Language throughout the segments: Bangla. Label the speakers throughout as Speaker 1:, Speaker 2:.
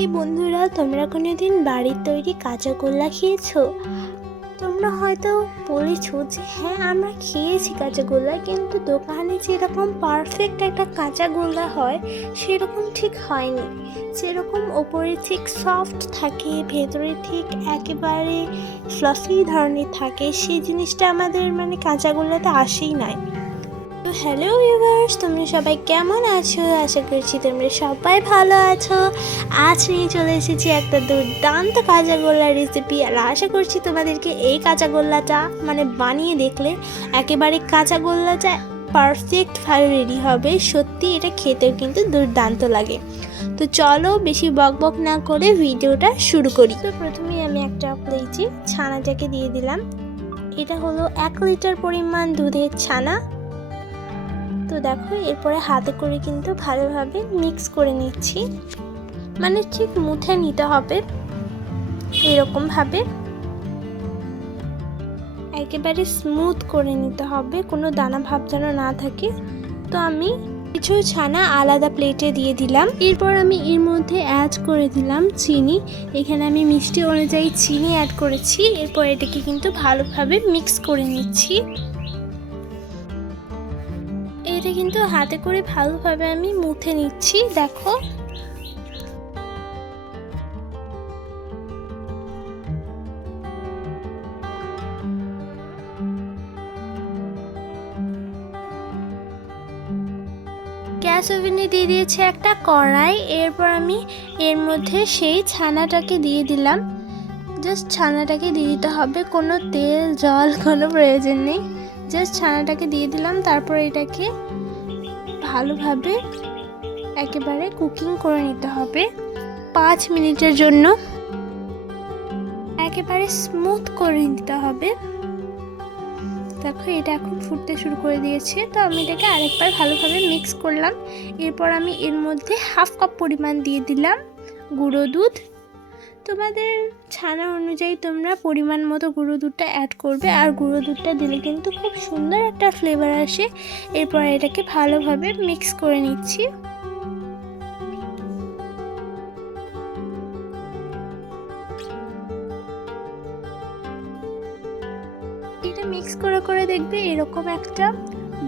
Speaker 1: এই বন্ধুরা, তোমরা কোনোদিন বাড়ির তৈরি কাঁচা গোল্লা খেয়েছো? তোমরা হয়তো বলেছ যে হ্যাঁ আমরা খেয়েছি কাঁচা গোল্লা কিন্তু দোকানে যেরকম পারফেক্ট একটা কাঁচা গোল্লা হয়, সেরকম ঠিক হয়নি। যেরকম ওপরে ঠিক সফট থাকে, ভেতরে ঠিক একেবারে ফ্লাফি ধরনের থাকে, সেই জিনিসটা আমাদের মানে কাঁচা গোল্লাতে আসেই নাই। হ্যালো ইউভার্স তোমরা সবাই কেমন আছো? আশা করছি তোমরা সবাই ভালো আছো। আজ নিয়ে চলে এসেছি একটা দুর্দান্ত কাঁচা গোল্লার রেসিপি আর আশা করছি তোমাদেরকে এই কাঁচা গোল্লাটা মানে বানিয়ে দেখলে একেবারে কাঁচা গোল্লাটা পারফেক্টভাবে রেডি হবে। সত্যি এটা খেতেও কিন্তু দুর্দান্ত লাগে। তো চলো বেশি বক বক না করে ভিডিওটা শুরু করি। তো প্রথমেই আমি একটা প্লেটে ছানাটাকে দিয়ে দিলাম। এটা হলো এক লিটার পরিমাণ দুধের ছানা। তো দেখো, এরপরে হাতে করে কিন্তু ভালোভাবে মিক্স করে নিচ্ছি। মানে ঠিক মুঠে নিতে হবে এরকমভাবে। একেবারে স্মুথ করে নিতে হবে, কোনো দানা ভাব যেন না থাকে। তো আমি কিছু ছানা আলাদা প্লেটে দিয়ে দিলাম। এরপর আমি এর মধ্যে অ্যাড করে দিলাম চিনি। এখানে আমি মিষ্টি অনুযায়ী চিনি অ্যাড করেছি। এরপর এটাকে কিন্তু ভালোভাবে মিক্স করে নিচ্ছি। কিন্তু হাতে করে ভালোভাবে আমি মুথে নিচ্ছি, দেখো। গ্যাস ওভেনে দিয়ে দিয়েছে একটা কড়াই, এরপর আমি এর মধ্যে সেই ছানাটাকে দিয়ে দিলাম। জাস্ট ছানাটাকে দিয়ে দিতে হবে, কোনো তেল, জল, কোনো প্রয়োজন নেই। জাস্ট ছানাটাকে দিয়ে দিলাম, তারপর এটাকে ভালোভাবে একেবারে কুকিং করে নিতে হবে পাঁচ মিনিটের জন্য। একেবারে স্মুথ করে নিতে হবে। দেখো, এটা এখন ফুটতে শুরু করে দিয়েছে। তো আমি এটাকে আরেকবার ভালোভাবে মিক্স করলাম। এরপর আমি এর মধ্যে হাফ কাপ পরিমাণ দিয়ে দিলাম গুঁড়ো দুধ। তোমাদের ছানা অনুযায়ী তোমরা পরিমাণ মতো গুঁড়ো দুধটা অ্যাড করবে। আর গুঁড়ো দুধটা দিলে কিন্তু খুব সুন্দর একটা ফ্লেভার আসে। এরপর এটাকে ভালোভাবে মিক্স করে নিচ্ছি। এটা মিক্স করে করে দেখবে এরকম একটা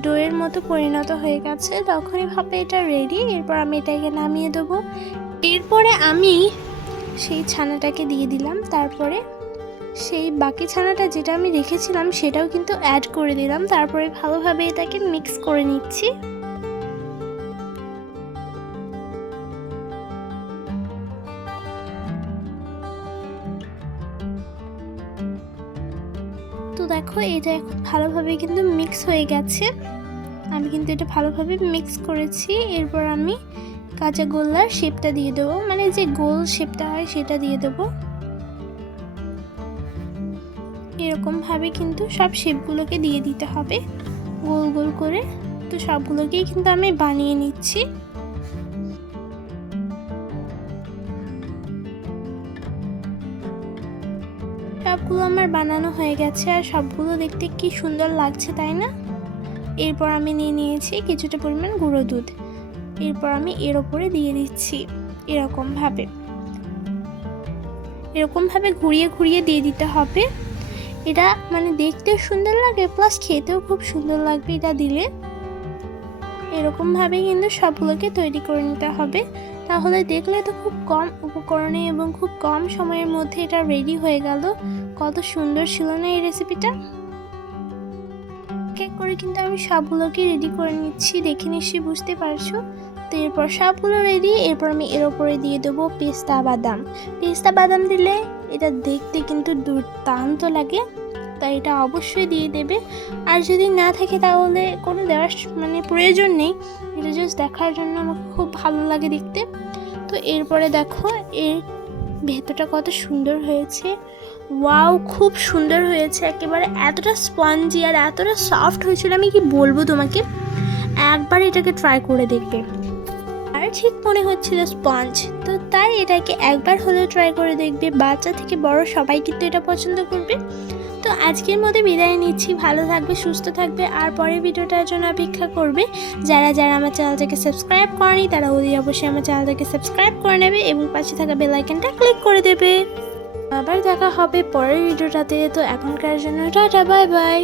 Speaker 1: ডোয়ের মতো পরিণত হয়ে গেছে। তখনই ভাবে এটা রেডি এরপর আমি এটাকে নামিয়ে দেবো। এরপরে আমি সেই ছানাটাকে দিয়ে দিলাম, তারপরে সেই বাকি ছানাটা যেটা আমি রেখেছিলাম সেটাও কিন্তু অ্যাড করে দিলাম, তারপরে ভালোভাবে এটাকে মিক্স করে নিচ্ছি। তো দেখো, এটা এখন ভালোভাবে কিন্তু মিক্স হয়ে গেছে। আমি কিন্তু এটা ভালোভাবে মিক্স করেছি, এরপর আমি কাঁচা গোল্লার শেপটা দিয়ে দেবো। মানে যে গোল শেপটা হয়, সেটা দিয়ে দেবো। এরকমভাবে কিন্তু সব শেপগুলোকে দিয়ে দিতে হবে। গোল গোল করে। তো সবগুলোকেই কিন্তু আমি বানিয়ে নিচ্ছি। সবগুলো আমার বানানো হয়ে গেছে, আর সবগুলো দেখতে কি সুন্দর লাগছে, তাই না? এরপর আমি নিয়ে নিয়েছি কিছুটা পরিমাণ গুঁড়ো দুধ। এরপর আমি এর ওপরে দিয়ে দিচ্ছি এরকমভাবে। এরকমভাবে ঘুরিয়ে ঘুরিয়ে দিয়ে দিতে হবে। এটা মানে দেখতেও সুন্দর লাগে প্লাস খেতেও খুব সুন্দর লাগবে এটা দিলে। এরকমভাবে কিন্তু সবগুলোকে তৈরি করে নিতে হবে। তাহলে দেখলে তো খুব কম উপকরণে এবং খুব কম সময়ের মধ্যে এটা রেডি হয়ে গেল। কত সুন্দর ছিল না এই রেসিপিটা করে কিন্তু আমি সবগুলোকে রেডি করে নিচ্ছি। দেখে নিশ্চয়ই বুঝতে পারছ? তো এরপর সবগুলো রেডি এরপর আমি এর ওপরে দিয়ে দেবো পেস্তা বাদাম। পেস্তা বাদাম দিলে এটা দেখতে কিন্তু দুর্দান্ত লাগে, তাই এটা অবশ্যই দিয়ে দেবে। আর যদি না থাকে তাহলে কোনো দেওয়ার মানে প্রয়োজন নেই, এটা জাস্ট দেখার জন্য আমাকে খুব ভালো লাগে দেখতে। তো এরপরে দেখো, এর ভেতরটা কত সুন্দর হয়েছে। ওয়াও, খুব সুন্দর হয়েছে। একেবারে এতটা স্পঞ্জি আর এতটা সফট হয়েছিল, আমি কি বলব তোমাকে? একবার এটাকে ট্রাই করে দেখবে। আর ঠিক মনে হচ্ছিল স্পঞ্জ, তো তাই এটাকে একবার হলেও ট্রাই করে দেখবে। বাচ্চা থেকে বড় সবাই কিন্তু এটা পছন্দ করবে। তো আজকের মধ্যে বিদায় নিচ্ছি। ভালো থাকবে, সুস্থ থাকবে। আর পরের ভিডিওটার জন্য অপেক্ষা করবে যারা যারা আমার চ্যানেলটাকে সাবস্ক্রাইব করেনি, তারা অতি অবশ্যই আমার চ্যানেলটাকে সাবস্ক্রাইব করে নেবে এবং পাশে থাকা বেলাইকনটা ক্লিক করে দেবে। আবার দেখা হবে পরের ভিডিওটাতে। তো এখনকার জন্য টাটা, বাই বাই।